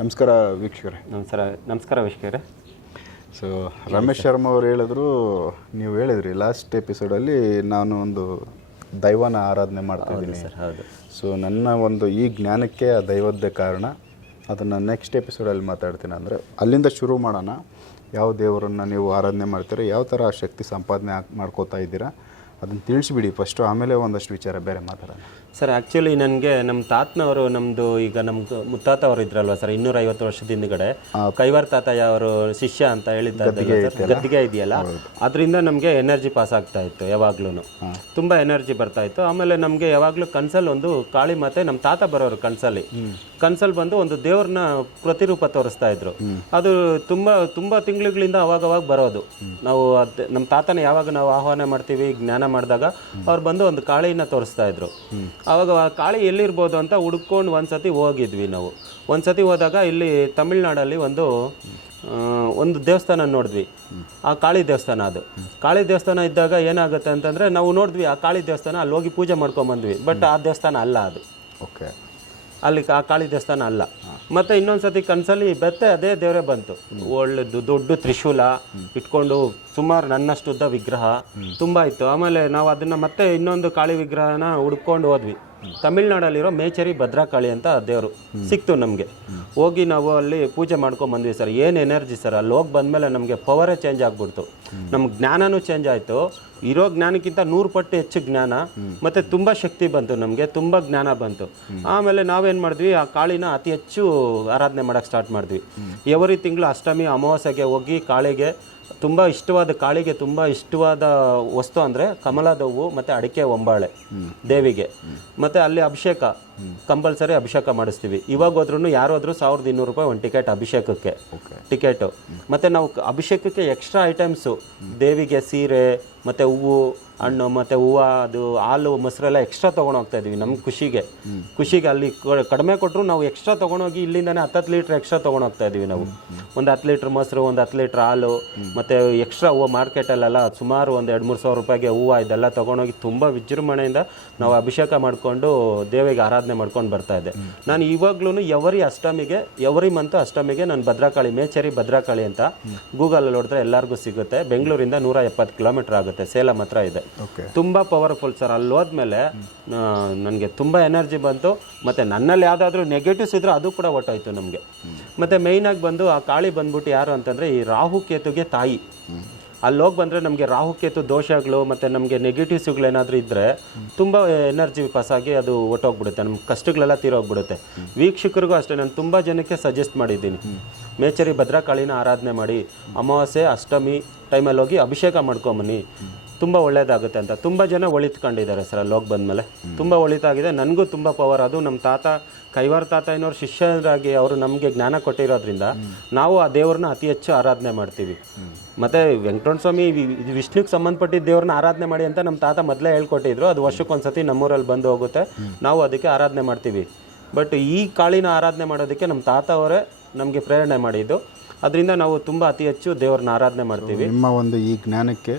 ನಮಸ್ಕಾರ ವೀಕ್ಷಕರೇ. ನಮಸ್ಕಾರ ನಮಸ್ಕಾರ ವೀಕ್ಷಕರೇ. ಸೊ ರಮೇಶ್ ಶರ್ಮಾ ಅವರು ಹೇಳಿದ್ರು ನೀವು ಹೇಳಿದ್ರಿ ಲಾಸ್ಟ್ ಎಪಿಸೋಡಲ್ಲಿ ನಾನು ಒಂದು ದೈವನ ಆರಾಧನೆ ಮಾಡ್ತಾ ಇದ್ದೀನಿ. ಸರ್ ಹೌದು. ಸೊ ನನ್ನ ಒಂದು ಈ ಜ್ಞಾನಕ್ಕೆ ಆ ದೈವದ್ದೇ ಕಾರಣ ಅದನ್ನು ನೆಕ್ಸ್ಟ್ ಎಪಿಸೋಡಲ್ಲಿ ಮಾತಾಡ್ತೀನಿ ಅಂದರೆ ಅಲ್ಲಿಂದ ಶುರು ಮಾಡೋಣ. ಯಾವ ದೇವರನ್ನು ನೀವು ಆರಾಧನೆ ಮಾಡ್ತೀರಾ ಯಾವ ಥರ ಆ ಶಕ್ತಿ ಸಂಪಾದನೆ ಮಾಡ್ಕೋತಾ ಇದ್ದೀರಾ ಅದನ್ನು ತಿಳಿಸ್ಬಿಡಿ ಫಸ್ಟು ಆಮೇಲೆ ಒಂದಷ್ಟು ವಿಚಾರ ಬೇರೆ ಮಾತಾಡೋಣ. ಸರ್ ಆ್ಯಕ್ಚುಲಿ ನನಗೆ ನಮ್ಮ ತಾತನವರು ನಮ್ಮದು ಈಗ ನಮ್ಮ ಮುತ್ತಾತ ಅವರು ಇದ್ರಲ್ವ ಸರ್ ಇನ್ನೂರ ಐವತ್ತು ವರ್ಷದ ಹಿಂದ್ಗಡೆ ಕೈವಾರ್ ತಾತಯ್ಯ ಅವರು ಶಿಷ್ಯ ಅಂತ ಹೇಳಿದ್ದಾರೆ ಗದ್ದಿಗೆ ಇದೆಯಲ್ಲ? ಅದರಿಂದ ನಮಗೆ ಎನರ್ಜಿ ಪಾಸ್ ಆಗ್ತಾ ಇತ್ತು ಯಾವಾಗ್ಲೂ ತುಂಬ ಎನರ್ಜಿ ಬರ್ತಾ ಇತ್ತು. ಆಮೇಲೆ ನಮಗೆ ಯಾವಾಗಲೂ ಕನ್ಸಲ್ ಒಂದು ಕಾಳಿ ಮಾತೆ ನಮ್ಮ ತಾತ ಬರೋರು ಕನ್ಸಲ್ಲಿ. ಕನ್ಸಲ್ ಬಂದು ಒಂದು ದೇವ್ರನ್ನ ಪ್ರತಿರೂಪ ತೋರಿಸ್ತಾ ಇದ್ರು. ಅದು ತುಂಬ ತುಂಬ ತಿಂಗಳುಗಳಿಂದ ಅವಾಗ ಅವಾಗ ಬರೋದು ನಾವು ಅದ್ ನಮ್ಮ ತಾತನ ಯಾವಾಗ ನಾವು ಆಹ್ವಾನ ಮಾಡ್ತೀವಿ ಜ್ಞಾನ ಮಾಡಿದಾಗ ಅವ್ರು ಬಂದು ಒಂದು ಕಾಳಿನ ತೋರಿಸ್ತಾ ಇದ್ರು. ಅವಾಗ ಆ ಕಾಳಿ ಎಲ್ಲಿರ್ಬೋದು ಅಂತ ಹುಡ್ಕೊಂಡು ಒಂದು ಸತಿ ಹೋಗಿದ್ವಿ ನಾವು. ಒಂದು ಸತಿ ಹೋದಾಗ ಇಲ್ಲಿ ತಮಿಳ್ನಾಡಲ್ಲಿ ಒಂದು ಒಂದು ದೇವಸ್ಥಾನ ನೋಡಿದ್ವಿ. ಆ ಕಾಳಿ ದೇವಸ್ಥಾನ ಅದು. ಕಾಳಿ ದೇವಸ್ಥಾನ ಇದ್ದಾಗ ಏನಾಗುತ್ತೆ ಅಂತಂದರೆ ನಾವು ನೋಡಿದ್ವಿ ಆ ಕಾಳಿ ದೇವಸ್ಥಾನ ಅಲ್ಲಿ ಹೋಗಿ ಪೂಜೆ ಮಾಡ್ಕೊಂಬಂದ್ವಿ ಬಟ್ ಆ ದೇವಸ್ಥಾನ ಅಲ್ಲ ಅದು. ಓಕೆ ಅಲ್ಲಿ ಆ ಕಾಳಿ ದೇವಸ್ಥಾನ ಅಲ್ಲ. ಮತ್ತೆ ಇನ್ನೊಂದ್ಸತಿ ಕನ್ಸಲ್ಲಿ ಬೆತ್ತೆ ಅದೇ ದೇವರೇ ಬಂತು. ಒಳ್ಳೆದು ದೊಡ್ಡ ತ್ರಿಶೂಲ ಇಟ್ಕೊಂಡು ಸುಮಾರು ನನ್ನಷ್ಟುದ್ದ ವಿಗ್ರಹ ತುಂಬಾ ಇತ್ತು. ಆಮೇಲೆ ನಾವು ಅದನ್ನ ಮತ್ತೆ ಇನ್ನೊಂದು ಕಾಳಿ ವಿಗ್ರಹನ ಹುಡ್ಕೊಂಡು ಹೋದ್ವಿ. ತಮಿಳ್ನಾಡಲ್ಲಿರೋ ಮೇಚೇರಿ ಭದ್ರಕಾಳಿ ಅಂತ ದೇವರು ಸಿಕ್ತು ನಮಗೆ. ಹೋಗಿ ನಾವು ಅಲ್ಲಿ ಪೂಜೆ ಮಾಡ್ಕೊಂಡು ಬಂದ್ವಿ ಸರ್. ಏನು ಎನರ್ಜಿ ಸರ್? ಅಲ್ಲಿ ಹೋಗಿ ಬಂದಮೇಲೆ ನಮಗೆ ಪವರೇ ಚೇಂಜ್ ಆಗಿಬಿಡ್ತು. ನಮ್ಮ ಜ್ಞಾನನೂ ಚೇಂಜ್ ಆಯಿತು. ಇರೋ ಜ್ಞಾನಕ್ಕಿಂತ ನೂರು ಪಟ್ಟು ಹೆಚ್ಚು ಜ್ಞಾನ ಮತ್ತೆ ತುಂಬಾ ಶಕ್ತಿ ಬಂತು ನಮಗೆ ತುಂಬಾ ಜ್ಞಾನ ಬಂತು. ಆಮೇಲೆ ನಾವೇನು ಮಾಡಿದ್ವಿ ಆ ಕಾಳಿನ ಅತಿ ಹೆಚ್ಚು ಆರಾಧನೆ ಮಾಡೋಕ್ಕೆ ಸ್ಟಾರ್ಟ್ ಮಾಡಿದ್ವಿ. ಎವರಿ ತಿಂಗಳು ಅಷ್ಟಮಿ ಅಮಾವಾಸ್ಯೆಗೆ ಹೋಗಿ ಕಾಳಿಗೆ ತುಂಬ ಇಷ್ಟವಾದ ಕಾಳಿಗೆ ತುಂಬ ಇಷ್ಟವಾದ ವಸ್ತು ಅಂದರೆ ಕಮಲದ ಹೂವು ಮತ್ತು ಅಡಿಕೆ ಒಂಬಾಳೆ ದೇವಿಗೆ. ಮತ್ತು ಅಲ್ಲಿ ಅಭಿಷೇಕ ಕಂಪಲ್ಸರಿ ಅಭಿಷೇಕ ಮಾಡಿಸ್ತೀವಿ. ಇವಾಗ ಹೋದ್ರೂ ಯಾರು ಹೋದ್ರು ಸಾವಿರದ ಇನ್ನೂರು ರೂಪಾಯಿ ಒಂದು ಟಿಕೆಟ್ ಅಭಿಷೇಕಕ್ಕೆ. ಟಿಕೆಟು. ಮತ್ತು ನಾವು ಅಭಿಷೇಕಕ್ಕೆ ಎಕ್ಸ್ಟ್ರಾ ಐಟಮ್ಸು ದೇವಿಗೆ ಸೀರೆ ಮತ್ತು ಹೂವು ಹಣ್ಣು ಮತ್ತು ಹೂವು, ಅದು ಹಾಲು, ಮೊಸರೆಲ್ಲ ಎಕ್ಸ್ಟ್ರಾ ತೊಗೊಂಡೋಗ್ತಾ ಇದೀವಿ ನಮ್ಮ ಖುಷಿಗೆ. ಖುಷಿಗೆ ಅಲ್ಲಿ ಕಡಿಮೆ ಕೊಟ್ಟರು ನಾವು ಎಕ್ಸ್ಟ್ರಾ ತೊಗೊಂಡೋಗಿ ಇಲ್ಲಿಂದನೇ ಹತ್ತು ಲೀಟ್ರ್ ಎಕ್ಸ್ಟ್ರಾ ತೊಗೊಂಡೋಗ್ತಾ ಇದೀವಿ ನಾವು. ಒಂದು ಹತ್ತು ಲೀಟ್ರ್ ಮೊಸರು, ಒಂದು ಹತ್ತು ಲೀಟ್ರ್ ಹಾಲು, ಮತ್ತು ಎಕ್ಸ್ಟ್ರಾ ಹೂವು ಮಾರ್ಕೆಟಲ್ಲೆಲ್ಲ ಸುಮಾರು ಒಂದು ಎರಡು, ಮೂರು ಸಾವಿರ ರೂಪಾಯಿಗೆ ಹೂವು ಇದೆಲ್ಲ ತೊಗೊಂಡೋಗಿ ತುಂಬ ವಿಜೃಂಭಣೆಯಿಂದ ನಾವು ಅಭಿಷೇಕ ಮಾಡಿಕೊಂಡು ದೇವಿಗೆ ಆರಾಧನೆ ಮಾಡ್ಕೊಂಡು ಬರ್ತಾ ಇದ್ದೆ ನಾನು ಇವಾಗ್ಲೂ ಎವರಿ ಅಷ್ಟಮಿಗೆ ಎವರಿ ಮಂತ್ ಅಷ್ಟಮಿಗೆ ನಾನು ಭದ್ರಕಾಳಿ, ಮೇಚೇರಿ ಭದ್ರಕಾಳಿ ಅಂತ ಗೂಗಲಲ್ಲಿ ನೋಡಿದ್ರೆ ಎಲ್ಲರಿಗೂ ಸಿಗುತ್ತೆ. ಬೆಂಗಳೂರಿಂದ ನೂರ ಎಪ್ಪತ್ತು ಕಿಲೋಮೀಟರ್ ಆಗುತ್ತೆ. ಸೇಲಂ ಹತ್ರ ಇದೆ. ತುಂಬ ಪವರ್ಫುಲ್ ಸರ್ ಅಲ್ಲಿ ಹೋದ್ಮೇಲೆ ನನಗೆ ತುಂಬ ಎನರ್ಜಿ ಬಂತು. ಮತ್ತು ನನ್ನಲ್ಲಿ ಯಾವುದಾದ್ರೂ ನೆಗೆಟಿವ್ಸ್ ಇದ್ದರೆ ಅದು ಕೂಡ ಒಟ್ಟೋಯ್ತು ನಮಗೆ. ಮತ್ತು ಮೇಯ್ನಾಗಿ ಬಂದು ಆ ಕಾಳಿ ಬಂದ್ಬಿಟ್ಟು ಯಾರು ಅಂತಂದರೆ ಈ ರಾಹು ಕೇತುಗೆ ತಾಯಿ. ಅಲ್ಲಿ ಹೋಗಿ ಬಂದರೆ ನಮಗೆ ರಾಹುಕೇತು ದೋಷಗಳು, ಮತ್ತು ನಮಗೆ ನೆಗೆಟಿವ್ಸ್ಗಳು ಏನಾದರೂ ಇದ್ದರೆ ತುಂಬ ಎನರ್ಜಿ ಪಾಸಾಗಿ ಅದು ಒಟ್ಟೋಗ್ಬಿಡುತ್ತೆ. ನಮ್ಮ ಕಷ್ಟಗಳೆಲ್ಲ ತೀರೋಗ್ಬಿಡುತ್ತೆ. ವೀಕ್ಷಕರಿಗೂ ಅಷ್ಟೇ, ನಾನು ತುಂಬ ಜನಕ್ಕೆ ಸಜೆಸ್ಟ್ ಮಾಡಿದ್ದೀನಿ. ಮೇಚರಿ ಭದ್ರಕಾಳಿನ ಆರಾಧನೆ ಮಾಡಿ, ಅಮಾವಾಸ್ಯೆ, ಅಷ್ಟಮಿ ಟೈಮಲ್ಲಿ ಹೋಗಿ ಅಭಿಷೇಕ ಮಾಡ್ಕೊಂಬನ್ನಿ. ತುಂಬ ಒಳ್ಳೇದಾಗುತ್ತೆ ಅಂತ. ತುಂಬ ಜನ ಒಳಿತ್ಕೊಂಡಿದ್ದಾರೆ ಸರ್ ಅಲ್ಲಿ ಹೋಗಿ ಬಂದಮೇಲೆ. ತುಂಬ ಒಳಿತಾಗಿದೆ. ನನಗೂ ತುಂಬ ಪವರ್ ಅದು ನಮ್ಮ ತಾತ, ಕೈವಾರ ತಾತ ಏನೋರು ಶಿಷ್ಯರಾಗಿ ಅವರು ನಮಗೆ ಜ್ಞಾನ ಕೊಟ್ಟಿರೋದ್ರಿಂದ ನಾವು ಆ ದೇವ್ರನ್ನ ಅತಿ ಹೆಚ್ಚು ಆರಾಧನೆ ಮಾಡ್ತೀವಿ. ಮತ್ತು ವೆಂಕಟರಮಣ ಸ್ವಾಮಿ ವಿಷ್ಣುಗೆ ಸಂಬಂಧಪಟ್ಟಿದ್ದ ದೇವ್ರನ್ನ ಆರಾಧನೆ ಮಾಡಿ ಅಂತ ನಮ್ಮ ತಾತ ಮೊದಲೇ ಹೇಳ್ಕೊಟ್ಟಿದ್ರು. ಅದು ವರ್ಷಕ್ಕೊಂದ್ಸತಿ ನಮ್ಮೂರಲ್ಲಿ ಬಂದು ಹೋಗುತ್ತೆ. ನಾವು ಅದಕ್ಕೆ ಆರಾಧನೆ ಮಾಡ್ತೀವಿ. ಬಟ್ ಈ ಕಾಳಿನ ಆರಾಧನೆ ಮಾಡೋದಕ್ಕೆ ನಮ್ಮ ತಾತ ಅವರೇ ನಮಗೆ ಪ್ರೇರಣೆ ಮಾಡಿದ್ದು. ಅದರಿಂದ ನಾವು ತುಂಬ ಅತಿ ಹೆಚ್ಚು ದೇವ್ರನ್ನ ಆರಾಧನೆ ಮಾಡ್ತೀವಿ. ನಿಮ್ಮ ಒಂದು ಈ ಜ್ಞಾನಕ್ಕೆ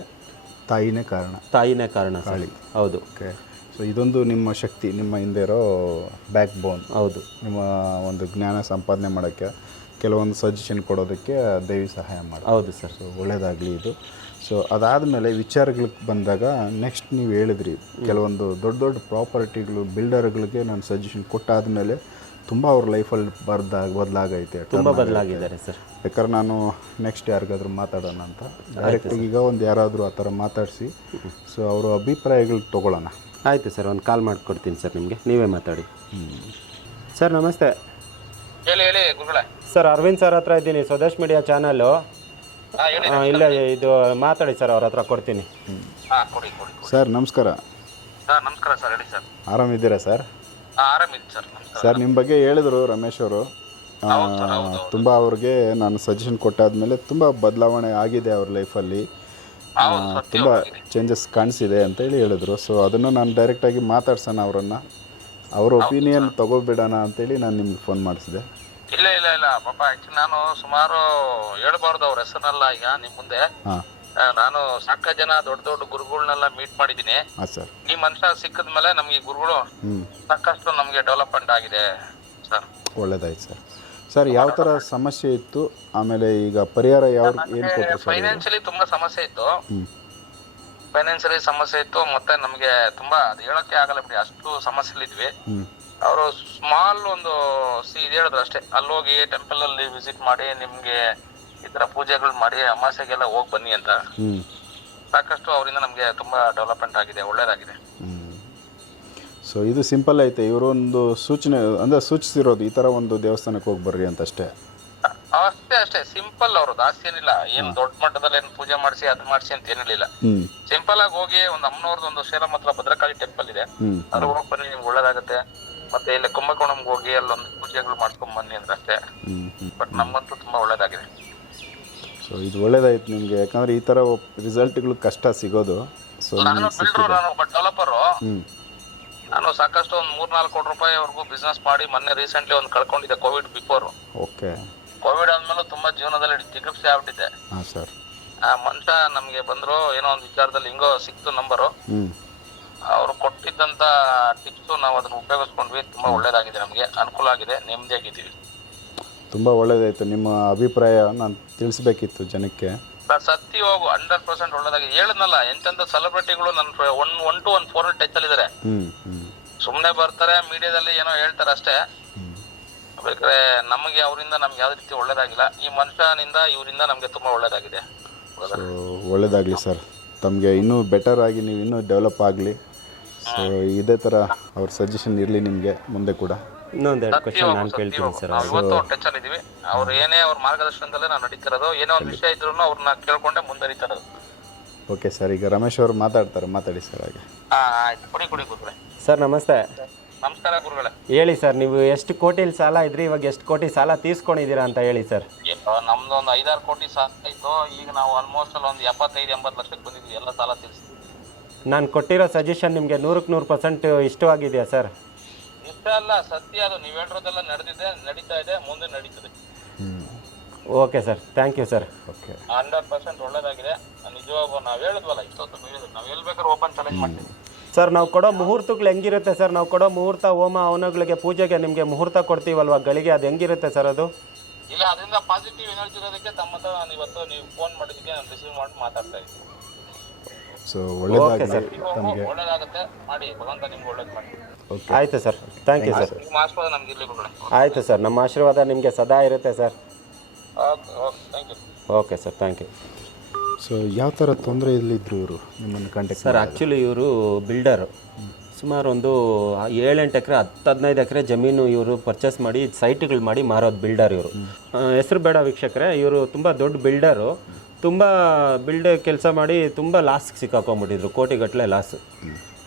ತಾಯಿನೇ ಕಾರಣ. ತಾಯಿನೇ ಕಾರಣ ಸರ್. ಹೌದು. ಓಕೆ. ಸೊ ಇದೊಂದು ನಿಮ್ಮ ಶಕ್ತಿ ನಿಮ್ಮ ಹಿಂದೆ ಇರೋ ಬ್ಯಾಕ್ ಬೋನ್ ಹೌದು. ನಿಮ್ಮ ಒಂದು ಜ್ಞಾನ ಸಂಪಾದನೆ ಮಾಡೋಕ್ಕೆ ಕೆಲವೊಂದು ಸಜೆಷನ್ ಕೊಡೋದಕ್ಕೆ ದೇವಿ ಸಹಾಯ ಮಾಡಿ ಹೌದು ಸರ್. ಸೊ ಒಳ್ಳೇದಾಗಲಿ ಇದು. ಸೊ ಅದಾದಮೇಲೆ ವಿಚಾರಗಳಿಗೆ ಬಂದಾಗ ನೆಕ್ಸ್ಟ್ ನೀವು ಹೇಳಿದ್ರಿ ಕೆಲವೊಂದು ದೊಡ್ಡ ದೊಡ್ಡ ಪ್ರಾಪರ್ಟಿಗಳು ಬಿಲ್ಡರ್ಗಳಿಗೆ ನಾನು ಸಜೆಷನ್ ಕೊಟ್ಟಾದಮೇಲೆ ತುಂಬ ಅವ್ರ ಲೈಫಲ್ಲಿ ಬರ್ದಾಗ ಬದಲಾಗೈತೆ ತುಂಬ ಬದಲಾಗಿದ್ದಾರೆ ಸರ್. ಬೇಕಾದ್ರೆ ನಾನು ನೆಕ್ಸ್ಟ್ ಯಾರಿಗಾದ್ರೂ ಮಾತಾಡೋಣ ಅಂತ. ಡೈರೆಕ್ಟ್ ಈಗ ಒಂದು ಯಾರಾದರೂ ಆ ಥರ ಮಾತಾಡಿಸಿ. ಸೊ ಅವರ ಅಭಿಪ್ರಾಯಗಳು ತೊಗೊಳ್ಳೋಣ. ಆಯಿತು ಸರ್ ಒಂದು ಕಾಲ್ ಮಾಡಿಕೊಡ್ತೀನಿ ಸರ್ ನಿಮಗೆ. ನೀವೇ ಮಾತಾಡಿ. ಸರ್ ನಮಸ್ತೆ. ಹೇಳಿ ಹೇಳಿ ಗುರುಗಳೇ. ಸರ್ ಅರವಿಂದ್ ಸರ್ ಹತ್ರ ಇದ್ದೀನಿ. Swadesh media channel. ಹಾ ಹೇಳಿ ಇಲ್ಲ ಇದು ಮಾತಾಡಿ ಸರ್ ಅವ್ರ ಹತ್ರ ಕೊಡ್ತೀನಿ. ಹಾ ಕೊಡಿ ಕೊಡಿ ಕೊಡಿ. ಸರ್ ನಮಸ್ಕಾರ. ಸರ್ ನಮಸ್ಕಾರ ಸರ್ ಹೇಳಿ ಸರ್. ಆರಾಮಿದ್ದೀರಾ ಸರ್? ಸರ್ ಸರ್ ನಿಮ್ಮ ಬಗ್ಗೆ ಹೇಳಿದರು ರಮೇಶ್ ಅವರು. ತುಂಬ ಅವ್ರಿಗೆ ನಾನು ಸಜೆಷನ್ ಕೊಟ್ಟಾದ್ಮೇಲೆ ತುಂಬ ಬದಲಾವಣೆ ಆಗಿದೆ ಅವ್ರ ಲೈಫಲ್ಲಿ ತುಂಬ ಚೇಂಜಸ್ ಕಾಣಿಸಿದೆ ಅಂತೇಳಿ ಹೇಳಿದ್ರು. ಸೊ ಅದನ್ನು ನಾನು ಡೈರೆಕ್ಟಾಗಿ ಮಾತಾಡ್ಸೋಣ ಅವರನ್ನು. ಅವ್ರ ಒಪಿನಿಯನ್ ತಗೋಬಿಡೋಣ ಅಂತೇಳಿ ನಾನು ನಿಮ್ಗೆ ಫೋನ್ ಮಾಡಿಸಿದೆ. ಇಲ್ಲ ಇಲ್ಲ ಇಲ್ಲ ಪಾಪ ಆ್ಯಕ್ಚುಲಿ ನಾನು ಸುಮಾರು ಹೇಳ್ಬಾರ್ದು ಅವ್ರ ಹೆಸರಲ್ಲ ಈಗ ನಿಮ್ಮ ಮುಂದೆ. ಹಾಂ. ಆ, ನಾನು ಸಾಕಷ್ಟು ಜನ ದೊಡ್ಡ ದೊಡ್ಡ ಗುರುಗಳನ್ನೆಲ್ಲ ಮೀಟ್ ಮಾಡಿದ್ದೀನಿ. ಹಾಂ ಸರ್ ಈ ಮನುಷ್ಯ ಸಿಕ್ಕಿದ ಮೇಲೆ ನಮ್ಗೆ ಈ ಗುರುಗಳು ಹ್ಞೂ ಸಾಕಷ್ಟು ನಮ್ಗೆ ಡೆವಲಪ್ಮೆಂಟ್ ಆಗಿದೆ ಸರ್ ಒಳ್ಳೇದಾಯ್ತು ಸರ್ ಸರ್ ಯಾವ ತರ ಸಮಸ್ಯೆ ಇತ್ತು? ಆಮೇಲೆ ಈಗ ಪರಿಹಾರ ಯಾವ ಏನು ಕೊಟ್ಟರು ಸರ್ ಫೈನಾನ್ಷಿಯಲಿ ತುಂಬಾ ಸಮಸ್ಯೆ ಇತ್ತು. ಫೈನಾನ್ಸಿಯಲಿ ಫೈನಾನ್ಷಿಯಲಿ ಸಮಸ್ಯೆ ಇತ್ತು ಮತ್ತೆ ನಮ್ಗೆ ತುಂಬಾ ಅದು ಹೇಳಕ್ಕೆ ಆಗಲ್ಲ ಬಿಡಿ ಅಷ್ಟು ಸಮಸ್ಯೆಲಿ ಇದ್ವಿ. ಅವರು ಸ್ಮಾಲ್ ಒಂದು ಸಿ ಇದು ಹೇಳಿದ್ರು ಅಷ್ಟೇ. ಅಲ್ಲಿ ಹೋಗಿ ಟೆಂಪಲ್ ಅಲ್ಲಿ ವಿಸಿಟ್ ಮಾಡಿ ನಿಮ್ಗೆ ಈ ತರ ಪೂಜೆಗಳು ಮಾಡಿ ಅಮಾಸೆಗೆಲ್ಲ ಹೋಗಿ ಬನ್ನಿ ಅಂತ. ಸಾಕಷ್ಟು ಅವರಿಂದ ನಮ್ಗೆ ತುಂಬಾ ಡೆವಲಪ್ಮೆಂಟ್ ಆಗಿದೆ ಒಳ್ಳೇದಾಗಿದೆ. ಸೊ ಇದು ಸಿಂಪಲ್ ಐತೆ. ಒಂದು ಸೂಚನೆ ಅಂದ್ರೆ ಸೂಚಿಸಿರೋದು ಈ ತರ ಒಂದು ದೇವಸ್ಥಾನಕ್ಕೆ ಹೋಗಿ ಬರ್ರಿ ಅಂತ ಅಷ್ಟೇ. ಅಷ್ಟೇ ಅಷ್ಟೇ. ಸಿಂಪಲ್ ಅವರು ಜಾಸ್ತಿ ಏನಿಲ್ಲ. ಏನ್ ದೊಡ್ಡ ಮಟ್ಟದಲ್ಲಿ ಏನ್ ಪೂಜೆ ಮಾಡಿಸಿ ಅದ್ ಮಾಡಿಸಿ ಅಂತ ಏನಿಲ್ಲ ಸಿಂಪಲ್ ಆಗಿ ಹೋಗಿ ಒಂದು ಅಮ್ಮನವ್ರದ್ದು ಒಂದು ಸೇಲಂ ಹತ್ರ ಭದ್ರಕಾಳಿ ಟೆಂಪಲ್ ಇದೆ. ಅದ್ರ ಅಲ್ಲಿ ಹೋಗಿ ಬನ್ನಿ ನಿಮ್ಗೆ ಒಳ್ಳೇದಾಗತ್ತೆ. ಮತ್ತೆ ಇಲ್ಲಿ ಕುಂಭಕೋಣಂಗೆ ಹೋಗಿ ಅಲ್ಲೊಂದು ಪೂಜೆಗಳು ಮಾಡ್ಕೊಂಡ್ ಬನ್ನಿ ಅಂದ್ರೆ ಅಷ್ಟೇ ಬಟ್ ನಮ್ಮಂತೂ ತುಂಬಾ ಒಳ್ಳೇದಾಗಿದೆ. ಸೊ ಇದು ಒಳ್ಳೇದಾಯ್ತು ನಿಮಗೆ. ಯಾಕಂದರೆ ಈ ಥರ ರಿಸಲ್ಟ್ಗಳು ಕಷ್ಟ ಸಿಗೋದು. ಸೊ ನಾನು ಬಿಲ್ಡ್ರು ನಾನು ಒಬ್ಬ ಡೆವಲಪರು ಹ್ಞೂ ನಾನು ಸಾಕಷ್ಟು ಒಂದು ಮೂರ್ನಾಲ್ಕು ಕೋಟಿ ರೂಪಾಯಿವರೆಗೂ ಬಿಸ್ನೆಸ್ ಮಾಡಿ ಮೊನ್ನೆ ರೀಸೆಂಟ್ಲಿ ಒಂದು ಕಳ್ಕೊಂಡಿದ್ದೆ ಕೋವಿಡ್ ಬಿಫೋರ್ ಓಕೆ. ಕೋವಿಡ್ ಆದಮೇಲೆ ತುಂಬಾ ಜೀವನದಲ್ಲಿ ಜಿಗುಪ್ಸೆ ಆಗ್ಬಿಟ್ಟಿದೆ ಹಾಂ ಸರ್ ಆ ಮನುಷ್ಯ ನಮಗೆ ಬಂದ್ರು ಏನೋ ಒಂದು ವಿಚಾರದಲ್ಲಿ ಹಿಂಗೋ ಸಿಕ್ತು ನಂಬರು. ಅವರು ಕೊಟ್ಟಿದ್ದಂಥ ಕೊಟ್ಟಿದ್ದಂತ ಟಿಪ್ಸ್ ನಾವು ಅದನ್ನು ಉಪಯೋಗಿಸ್ಕೊಂಡ್ವಿ. ತುಂಬಾ ಒಳ್ಳೇದಾಗಿದೆ ನಮಗೆ. ಅನುಕೂಲ ಆಗಿದೆ. ನೆಮ್ಮದಿಯಾಗಿದ್ದೀವಿ. ತುಂಬ ಒಳ್ಳೇದಾಯಿತು. ನಿಮ್ಮ ಅಭಿಪ್ರಾಯ ನಾನು ತಿಳಿಸ್ಬೇಕಿತ್ತು ಜನಕ್ಕೆ. ಸರ್ ಸತ್ಯ ಹೋಗು ಹಂಡ್ರೆಡ್ ಪರ್ಸೆಂಟ್ ಒಳ್ಳೇದಾಗಿದೆ. ಹೇಳದ್ನಲ್ಲ ಎಂತೆಂತ ಸೆಲೆಬ್ರಿಟಿಗಳು ನನ್ನ one one two one four touch ಅಲ್ಲಿ ಇದಾರೆ. ಸುಮ್ನೆ ಬರ್ತಾರೆ ಮೀಡಿಯಾದಲ್ಲಿ ಏನೋ ಹೇಳ್ತಾರೆ ಅಷ್ಟೇ. ಬೇಕಾದ್ರೆ ನಮಗೆ ಅವರಿಂದ ನಮ್ಗೆ ಯಾವ ರೀತಿ ಒಳ್ಳೇದಾಗಿಲ್ಲ. ಈ ಮನುಷ್ಯನಿಂದ ಇವರಿಂದ ನಮಗೆ ತುಂಬಾ ಒಳ್ಳೇದಾಗಿದೆ. ಸೊ ಒಳ್ಳೇದಾಗಲಿ ಸರ್ ತಮಗೆ ಇನ್ನೂ ಬೆಟರ್ ಆಗಿ ನೀವು ಇನ್ನೂ ಡೆವಲಪ್ ಆಗಲಿ. ಸೊ ಇದೇ ಥರ ಅವ್ರ ಸಜೆಷನ್ ಇರಲಿ ನಿಮಗೆ ಮುಂದೆ ಕೂಡ. ಇನ್ನೊಂದೆರಡು ಕ್ವಶನ್ ನಾನು ಕೇಳ್ತೀನಿ ಸರ್ ನಾವು ಇವತ್ತು ಟಚ್ ಅಲ್ಲಿ ಇದೀವಿ. ಅವ್ರು ಏನೇ ಅವ್ರ ಮಾರ್ಗದರ್ಶನದಲ್ಲೇ ನಾವು ನಡೀತಿರೋದು ಏನೋ ಒಂದು ವಿಷಯ ಇದ್ರು ಅವ್ರನ್ನ ಕೇಳ್ಕೊಂಡೆ ಮುಂದರಿತಿರೋದು ಓಕೆ ಸರ್ ಈಗ ರಮೇಶ್ ಅವರು ಮಾತಾಡ್ತಾರೆ ಮಾತಾಡಿ ಸರ್ ಹಾಗೆ. ಹಾ ಆಯ್ತು. ಕುಡಿ ಕುಡಿ ಗುರುಗಳೇ. ಸರ್ ನಮಸ್ತೆ. ನಮಸ್ಕಾರ ಗುರುಗಳೇ. ಹೇಳಿ ಸರ್ ನೀವು ಎಷ್ಟು ಕೋಟಿಲಿ ಸಾಲ ಇದ್ರಿ ಇವಾಗ ಎಷ್ಟು ಕೋಟಿ ಸಾಲ ತೀರ್ಸ್ಕೊಂಡಿದ್ದೀರಾ ಅಂತ ಹೇಳಿ ಸರ್. ನಮ್ದು ಒಂದು ಐದಾರು ಕೋಟಿ ಸಾಲ ಇತ್ತು ಈಗ ನಾವು ಆಲ್ಮೋಸ್ಟ್ ಅಲ್ಲಿ ಒಂದು ಎಪ್ಪತ್ತೈದು ಎಂಬತ್ತು ಲಕ್ಷಕ್ಕೆ ಬಂದಿದ್ವಿ ಎಲ್ಲ ಸಾಲ ತೀರಿಸಿ. ನಾನು ಕೊಟ್ಟಿರೋ ಸಜೆಷನ್ ನಿಮಗೆ ನೂರಕ್ಕೆ ನೂರು ಪರ್ಸೆಂಟ್ ಇಷ್ಟವಾಗಿದೆಯಾ ಸರ್? ಇಷ್ಟ ಅಲ್ಲ ಸತ್ಯ ಅದು. ನೀವು ಹೇಳಿರೋದೆಲ್ಲ ನಡೆದಿದೆ ನಡೀತಾ ಇದೆ ಮುಂದೆ ನಡೀತದೆ. Okay sir. Thank you sir. Okay. Hundred percent ಒಳ್ಳೇದಾಗಿದೆ. ನಿಜವಾಗ ನಾವು ಹೇಳಿದ್ವಲ್ಲ ಇಷ್ಟೊತ್ತು ನಾವು ಎಲ್ಲಿ ಬೇಕಾದ್ರೂ ಓಪನ್ ಚಾಲೆಂಜ್ ಮಾಡ್ತೀವಿ. ಸರ್ ನಾವು ಕೊಡೋ ಮುಹೂರ್ತಗಳು ಹೆಂಗಿರುತ್ತೆ ಸರ್? ನಾವು ಕೊಡೋ ಮುಹೂರ್ತ ಹೋಮ ಅವನಗಳಿಗೆ ಪೂಜೆಗೆ ನಿಮಗೆ ಮುಹೂರ್ತ ಕೊಡ್ತೀವಲ್ವಾ? ಗಳಿಗೆ ಅದು ಹೆಂಗಿರುತ್ತೆ ಸರ್ ಅದು? ಇಲ್ಲ ಅದರಿಂದ ಪಾಸಿಟಿವ್ ಎನರ್ಜಿ ಇರೋದಕ್ಕೆ ತಮ್ಮ ಹತ್ರ ನಾನು ಇವತ್ತು ನೀವು ಫೋನ್ ಮಾಡಿದ್ದಕ್ಕೆ ನಾನು ರಿಸೀವ್ ಮಾಡಿ ಮಾತಾಡ್ತಾ ಇದ್ದೀನಿ. ಸೊ ಒಳ್ಳೇದಾಗಲಿ ನೀವು ತಮಗೆ. ಒಳ್ಳೇದಾಗುತ್ತೆ. ಮಾಡಿ ಭಗವಂತ ನಿಮ್ಗೆ ಒಳ್ಳೇದು ಮಾಡಿ ಆಯಿತು ಸರ್. ಥ್ಯಾಂಕ್ ಯು ಸರ್ ನಿಮ್ಮ ಆಶೀರ್ವಾದ ನಮ್ಗೆ ಇರ್ಲಿ ಗುರುಗಳೇ ಆಯಿತು ಸರ್. ನಮ್ಮ ಆಶೀರ್ವಾದ ನಿಮಗೆ ಸದಾ ಇರುತ್ತೆ sir. Okay okay thank you okay sir thank you so ಯಾವ ಥರ ತೊಂದರೆ ಇಲ್ಲಿದ್ದರು ಇವರು ನಿಮ್ಮನ್ನು ಕಾಂಟ್ಯಾಕ್ಟ್ ಸರ್ ಆ್ಯಕ್ಚುಲಿ ಇವರು ಬಿಲ್ಡರು ಸುಮಾರು ಒಂದು ಏಳೆಂಟು ಎಕರೆ ಹತ್ತು ಹದಿನೈದು ಎಕರೆ ಜಮೀನು ಇವರು ಪರ್ಚೇಸ್ ಮಾಡಿ ಸೈಟ್ಗಳು ಮಾಡಿ ಮಾರೋದು ಬಿಲ್ಡರ್ ಇವರು. ಹೆಸರು ಬೇಡ ವೀಕ್ಷಕರೇ ಇವರು ತುಂಬ ದೊಡ್ಡ ಬಿಲ್ಡರು ತುಂಬ ಬಿಲ್ಡ್ ಕೆಲಸ ಮಾಡಿ ತುಂಬ ಲಾಸ್ಗೆ ಸಿಕ್ಕಾಕೊಂಬಿಟ್ಟಿದ್ರು ಕೋಟಿಗಟ್ಟಲೆ ಲಾಸ್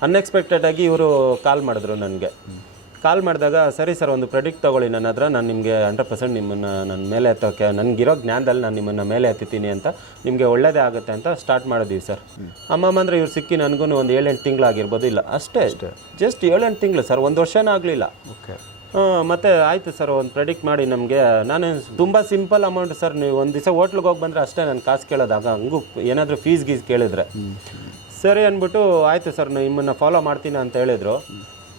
ಅನ್ಎಕ್ಸ್ಪೆಕ್ಟೆಡ್ ಆಗಿ ಇವರು ಕಾಲ್ ಮಾಡಿದ್ರು ನನಗೆ. ಕಾಲ್ ಮಾಡಿದಾಗ ಸರಿ ಸರ್ ಒಂದು ಪ್ರೆಡಿಕ್ಟ್ ತೊಗೊಳ್ಳಿ ನನ್ನ ಹತ್ರ. ನಾನು ನಿಮಗೆ ಹಂಡ್ರೆಡ್ ಪರ್ಸೆಂಟ್ ನಿಮ್ಮನ್ನು ನನ್ನ ಮೇಲೆ ಎತ್ತೋಕ್ಕೆ ನನಗಿರೋ ಜ್ಞಾನದಲ್ಲಿ ನಾನು ನಿಮ್ಮನ್ನು ಮೇಲೆ ಎತ್ತಿದ್ದೀನಿ ಅಂತ ನಿಮಗೆ ಒಳ್ಳೇದೇ ಆಗುತ್ತೆ ಅಂತ ಸ್ಟಾರ್ಟ್ ಮಾಡಿದ್ವಿ ಸರ್ ಅಮ್ಮಮ್ಮ ಅಂದರೆ ಇವ್ರು ಸಿಕ್ಕಿ ನನಗೂ ಒಂದು ಏಳೆಂಟು ತಿಂಗಳಾಗಿರ್ಬೋದು ಇಲ್ಲ ಅಷ್ಟೇ. ಜಸ್ಟ್ ಏಳೆಂಟು ತಿಂಗಳು ಸರ್ ಒಂದು ವರ್ಷನೂ ಆಗಲಿಲ್ಲ. ಓಕೆ ಮತ್ತು ಆಯಿತು ಸರ್ ಒಂದು ಪ್ರೆಡಿಕ್ಟ್ ಮಾಡಿ ನಮಗೆ. ನಾನು ತುಂಬ ಸಿಂಪಲ್ ಅಮೌಂಟ್ ಸರ್ ನೀವು ಒಂದು ದಿವಸ ಹೋಟ್ಲಿಗೆ ಹೋಗಿ ಬಂದರೆ ಅಷ್ಟೇ ನಾನು ಕಾಸು ಕೇಳೋದಾಗ ಹಂಗೂ ಏನಾದರೂ ಫೀಸ್ ಗೀಸ್ ಕೇಳಿದ್ರೆ. ಸರಿ ಅಂದ್ಬಿಟ್ಟು ಆಯಿತು ಸರ್ ನಿಮ್ಮನ್ನು ಫಾಲೋ ಮಾಡ್ತೀನಿ ಅಂತ ಹೇಳಿದರು.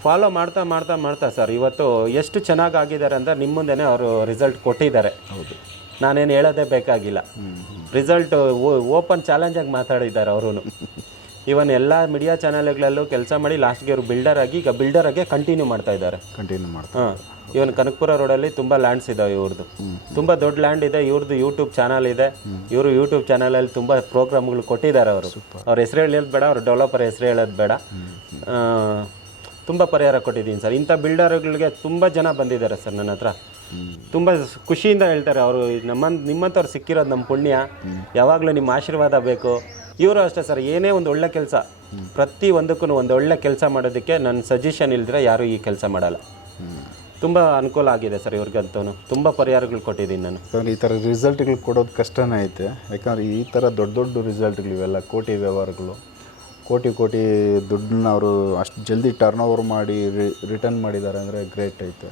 ಫಾಲೋ ಮಾಡ್ತಾ ಮಾಡ್ತಾ ಮಾಡ್ತಾ ಸರ್ ಇವತ್ತು ಎಷ್ಟು ಚೆನ್ನಾಗಿ ಆಗಿದ್ದಾರೆ ಅಂದರೆ ನಿಮ್ಮ ಮುಂದೆನೇ ಅವರು ರಿಸಲ್ಟ್ ಕೊಟ್ಟಿದ್ದಾರೆ. ಹೌದು. ನಾನೇನು ಹೇಳೋದೇ ಬೇಕಾಗಿಲ್ಲ. ರಿಸಲ್ಟ್ ಓಪನ್ ಚಾಲೆಂಜಾಗಿ ಮಾತಾಡಿದ್ದಾರೆ ಅವರು ಇವನ್ ಎಲ್ಲ ಮೀಡಿಯಾ ಚಾನಲ್ಗಳಲ್ಲೂ ಕೆಲಸ ಮಾಡಿ ಲಾಸ್ಟ್ಗೆ ಅವರು ಬಿಲ್ಡರ್ ಆಗಿ ಈಗ ಬಿಲ್ಡರ್ ಆಗಿ ಕಂಟಿನ್ಯೂ ಮಾಡ್ತಾ ಇದ್ದಾರೆ. ಕಂಟಿನ್ಯೂ ಮಾಡ್ತಾ ಹಾಂ. ಇವನ್ ಕನಕಪುರ ರೋಡಲ್ಲಿ ತುಂಬ ಲ್ಯಾಂಡ್ಸ್ ಇದಾವೆ ಇವ್ರದ್ದು ತುಂಬ ದೊಡ್ಡ ಲ್ಯಾಂಡ್ ಇದೆ ಇವ್ರದ್ದು ಯೂಟ್ಯೂಬ್ ಚಾನಲ್ ಇದೆ. ಇವರು ಯೂಟ್ಯೂಬ್ ಚಾನಲಲ್ಲಿ ತುಂಬ ಪ್ರೋಗ್ರಾಮ್ಗಳು ಕೊಟ್ಟಿದ್ದಾರೆ ಅವರು. ಅವ್ರ ಹೆಸರು ಹೇಳೋದು ಬೇಡ ಅವ್ರ ಡೆವಲಪರ್ ಹೆಸರು ಹೇಳೋದು ಬೇಡ. ತುಂಬಾ ತುಂಬ ಪರಿಹಾರ ಕೊಟ್ಟಿದ್ದೀನಿ ಸರ್. ಇಂಥ ಬಿಲ್ಡರ್ಗಳಿಗೆ ತುಂಬ ಜನ ಬಂದಿದ್ದಾರೆ ಸರ್ ನನ್ನ ಹತ್ರ. ತುಂಬ ಖುಷಿಯಿಂದ ಹೇಳ್ತಾರೆ ಅವರು. ನಮ್ಮ ನಿಮ್ಮಂಥವ್ರು ಸಿಕ್ಕಿರೋದು ನಮ್ಮ ಪುಣ್ಯ. ಯಾವಾಗಲೂ ನಿಮ್ಮ ಆಶೀರ್ವಾದ ಬೇಕು. ಇವರು ಅಷ್ಟೇ ಸರ್, ಏನೇ ಒಂದು ಒಳ್ಳೆ ಕೆಲಸ, ಪ್ರತಿ ಒಂದಕ್ಕೂ ಒಂದು ಒಳ್ಳೆ ಕೆಲಸ ಮಾಡೋದಕ್ಕೆ ನನ್ನ ಸಜೆಷನ್ ಇಲ್ದಿರ ಯಾರೂ ಈ ಕೆಲಸ ಮಾಡಲ್ಲ. ತುಂಬ ಅನುಕೂಲ ಆಗಿದೆ ಸರ್ ಇವ್ರಿಗಂತೂ ತುಂಬ ಪರಿಹಾರಗಳು ಕೊಟ್ಟಿದ್ದೀನಿ ನಾನು. ಯಾಕಂದ್ರೆ ಈ ಥರ ರಿಸಲ್ಟ್ಗಳು ಕೊಡೋದು ಕಷ್ಟನೇ ಐತೆ. ಯಾಕಂದ್ರೆ ಈ ಥರ ದೊಡ್ಡ ದೊಡ್ಡ ರಿಸಲ್ಟ್ಗಳು ಇವೆಲ್ಲ, ಕೋಟಿ ವ್ಯವಹಾರಗಳು. ಕೋಟಿ ಕೋಟಿ ದುಡ್ಡನ್ನ ಅವರು ಅಷ್ಟು ಜಲ್ದಿ ಟರ್ನ್ ಓವರ್ ಮಾಡಿ ರಿಟರ್ನ್ ಮಾಡಿದ್ದಾರೆ ಅಂದರೆ ಗ್ರೇಟ್ ಐತೆ.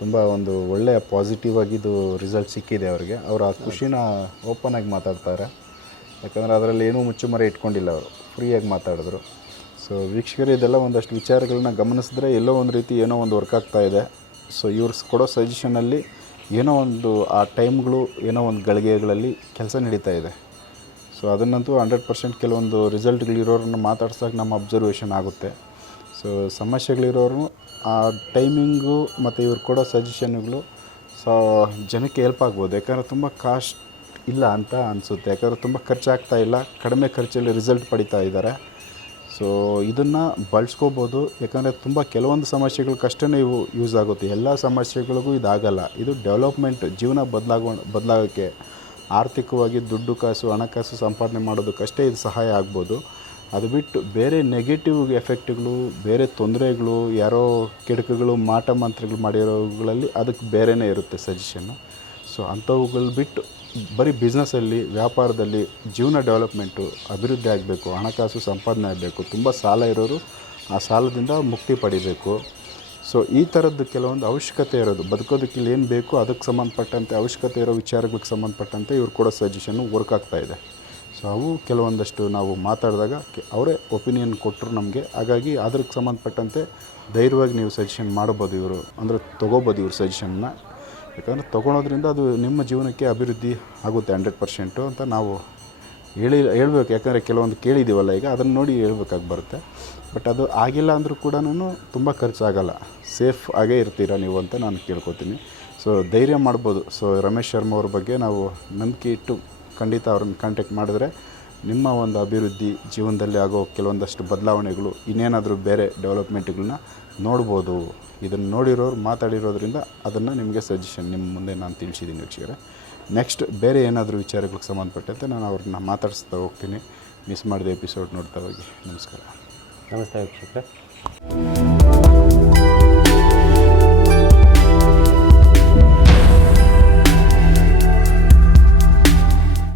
ತುಂಬ ಒಂದು ಒಳ್ಳೆಯ ಪಾಸಿಟಿವ್ ಆಗಿದ್ದು ರಿಸಲ್ಟ್ ಸಿಕ್ಕಿದೆ ಅವರಿಗೆ. ಅವರು ಆ ಖುಷಿನ ಓಪನ್ ಆಗಿ ಮಾತಾಡ್ತಾರೆ. ಯಾಕಂದರೆ ಅದರಲ್ಲಿ ಏನೂ ಮುಚ್ಚುಮರೆ ಇಟ್ಕೊಂಡಿಲ್ಲ ಅವರು. ಫ್ರೀಯಾಗಿ ಮಾತಾಡಿದ್ರು. ಸೊ ವೀಕ್ಷಕರು, ಇದೆಲ್ಲ ಒಂದಷ್ಟು ವಿಚಾರಗಳನ್ನ ಗಮನಿಸಿದ್ರೆ ಎಲ್ಲೋ ಒಂದು ರೀತಿ ಏನೋ ಒಂದು ವರ್ಕ್ ಆಗ್ತಾ ಇದೆ. ಸೊ ಇವ್ರು ಕೊಡೋ ಸಜೆಷನಲ್ಲಿ ಏನೋ ಒಂದು ಆ ಟೈಮ್ಗಳು ಏನೋ ಒಂದು ಗಳಿಗೆಗಳಲ್ಲಿ ಕೆಲಸ ನಡೀತಾ ಇದೆ. ಸೊ ಅದನ್ನಂತೂ ಹಂಡ್ರೆಡ್ ಪರ್ಸೆಂಟ್ ಕೆಲವೊಂದು ರಿಸಲ್ಟ್ಗಳಿರೋರನ್ನ ಮಾತಾಡ್ಸೋಕೆ ನಮ್ಮ ಅಬ್ಸರ್ವೇಷನ್ ಆಗುತ್ತೆ. ಸೊ ಸಮಸ್ಯೆಗಳಿರೋರು ಆ ಟೈಮಿಂಗು ಮತ್ತು ಇವ್ರು ಕೊಡೋ ಸಜೆಷನ್ಗಳು ಸೊ ಜನಕ್ಕೆ ಹೆಲ್ಪ್ ಆಗ್ಬೋದು. ಯಾಕಂದರೆ ತುಂಬ ಕಾಸ್ಟ್ ಇಲ್ಲ ಅಂತ ಅನಿಸುತ್ತೆ. ಯಾಕಂದರೆ ತುಂಬ ಖರ್ಚಾಗ್ತಾ ಇಲ್ಲ. ಕಡಿಮೆ ಖರ್ಚಲ್ಲಿ ರಿಸಲ್ಟ್ ಪಡಿತಾ ಇದ್ದಾರೆ. ಸೊ ಇದನ್ನು ಬಳಸ್ಕೋಬೋದು. ಯಾಕಂದರೆ ತುಂಬ ಕೆಲವೊಂದು ಸಮಸ್ಯೆಗಳಿಗಷ್ಟೇ ಇವು ಯೂಸ್ ಆಗುತ್ತೆ. ಎಲ್ಲ ಸಮಸ್ಯೆಗಳಿಗೂ ಇದಾಗಲ್ಲ. ಇದು ಡೆವಲಪ್ಮೆಂಟ್ ಜೀವನ ಬದಲಾಗೋ, ಬದಲಾಗೋಕ್ಕೆ ಆರ್ಥಿಕವಾಗಿ ದುಡ್ಡು ಕಾಸು ಹಣಕಾಸು ಸಂಪಾದನೆ ಮಾಡೋದಕ್ಕಷ್ಟೇ ಇದು ಸಹಾಯ ಆಗ್ಬೋದು. ಅದು ಬಿಟ್ಟು ಬೇರೆ ನೆಗೆಟಿವ್ ಎಫೆಕ್ಟ್ಗಳು ಬೇರೆ ತೊಂದರೆಗಳು, ಯಾರೋ ಕಿಟಕಗಳು ಮಾಟ ಮಂತ್ರಗಳು ಮಾಡಿರೋಗಳಲ್ಲಿ ಅದಕ್ಕೆ ಬೇರೆಯೇ ಇರುತ್ತೆ ಸಜೆಷನ್ನು ಸೊ ಅಂಥವುಗಳು ಬಿಟ್ಟು ಬರೀ ಬಿಸ್ನೆಸ್ಸಲ್ಲಿ ವ್ಯಾಪಾರದಲ್ಲಿ ಜೀವನ ಡೆವಲಪ್ಮೆಂಟು ಅಭಿವೃದ್ಧಿ ಆಗಬೇಕು, ಹಣಕಾಸು ಸಂಪಾದನೆ ಆಗಬೇಕು, ತುಂಬ ಸಾಲ ಇರೋರು ಆ ಸಾಲದಿಂದ ಮುಕ್ತಿ ಪಡಿಬೇಕು. ಸೊ ಈ ಥರದ್ದು ಕೆಲವೊಂದು ಅವಶ್ಯಕತೆ ಇರೋದು. ಬದುಕೋದಕ್ಕೆ ಇಲ್ಲಿ ಏನು ಬೇಕು, ಅದಕ್ಕೆ ಸಂಬಂಧಪಟ್ಟಂತೆ, ಅವಶ್ಯಕತೆ ಇರೋ ವಿಚಾರಗಳಿಗೆ ಸಂಬಂಧಪಟ್ಟಂತೆ ಇವ್ರು ಕೊಡೋ ಸಜೆಷನ್ನು ವರ್ಕ್ ಆಗ್ತಾ ಇದೆ. ಸೊ ಅವು ಕೆಲವೊಂದಷ್ಟು ನಾವು ಮಾತಾಡಿದಾಗ ಅವರೇ ಒಪಿನಿಯನ್ ಕೊಟ್ಟರು ನಮಗೆ. ಹಾಗಾಗಿ ಅದಕ್ಕೆ ಸಂಬಂಧಪಟ್ಟಂತೆ ಧೈರ್ಯವಾಗಿ ನೀವು ಸಜೆಷನ್ ಮಾಡ್ಬೋದು ಇವರು. ಅಂದರೆ ತೊಗೋಬೋದು ಇವ್ರ ಸಜೆಷನ್ನ ಯಾಕಂದರೆ ತೊಗೊಳೋದ್ರಿಂದ ಅದು ನಿಮ್ಮ ಜೀವನಕ್ಕೆ ಅಭಿವೃದ್ಧಿ ಆಗುತ್ತೆ ಹಂಡ್ರೆಡ್ ಪರ್ಸೆಂಟು ಅಂತ ನಾವು ಹೇಳಿ ಹೇಳ್ಬೇಕು. ಯಾಕಂದರೆ ಕೆಲವೊಂದು ಕೇಳಿದ್ದೀವಲ್ಲ ಈಗ, ಅದನ್ನು ನೋಡಿ ಹೇಳ್ಬೇಕಾಗಿ ಬರುತ್ತೆ. ಬಟ್ ಅದು ಆಗಿಲ್ಲ ಅಂದರೂ ಕೂಡ ತುಂಬ ಖರ್ಚಾಗಲ್ಲ. ಸೇಫ್ ಆಗೇ ಇರ್ತೀರಾ ನೀವು ಅಂತ ನಾನು ಕೇಳ್ಕೊತೀನಿ. ಸೊ ಧೈರ್ಯ ಮಾಡ್ಬೋದು. ಸೊ ರಮೇಶ್ ಶರ್ಮಾ ಅವ್ರ ಬಗ್ಗೆ ನಾವು ನಂಬಿಕೆ ಇಟ್ಟು ಖಂಡಿತ ಅವ್ರನ್ನ ಕಾಂಟ್ಯಾಕ್ಟ್ ಮಾಡಿದ್ರೆ ನಿಮ್ಮ ಒಂದು ಅಭಿವೃದ್ಧಿ ಜೀವನದಲ್ಲಿ ಆಗೋ ಕೆಲವೊಂದಷ್ಟು ಬದಲಾವಣೆಗಳು, ಇನ್ನೇನಾದರೂ ಬೇರೆ ಡೆವಲಪ್ಮೆಂಟ್ಗಳನ್ನ ನೋಡ್ಬೋದು. ಇದನ್ನು ನೋಡಿರೋರು ಮಾತಾಡಿರೋದ್ರಿಂದ ಅದನ್ನು ನಿಮಗೆ ಸಜೆಷನ್ ನಿಮ್ಮ ಮುಂದೆ ನಾನು ತಿಳಿಸಿದ್ದೀನಿ ವೀಕ್ಷಕರೇ. ನೆಕ್ಸ್ಟ್ ಬೇರೆ ಏನಾದರೂ ವಿಚಾರಗಳಿಗೆ ಸಂಬಂಧಪಟ್ಟಂತೆ ನಾನು ಅವ್ರನ್ನ ಮಾತಾಡಿಸ್ತಾ ಹೋಗ್ತೀನಿ. ಮಿಸ್ ಮಾಡಿದ ಎಪಿಸೋಡ್ ನೋಡ್ತಾ ಹೋಗಿ. ನಮಸ್ಕಾರ. ನಮಸ್ತೆ ವೀಕ್ಷಕರೇ.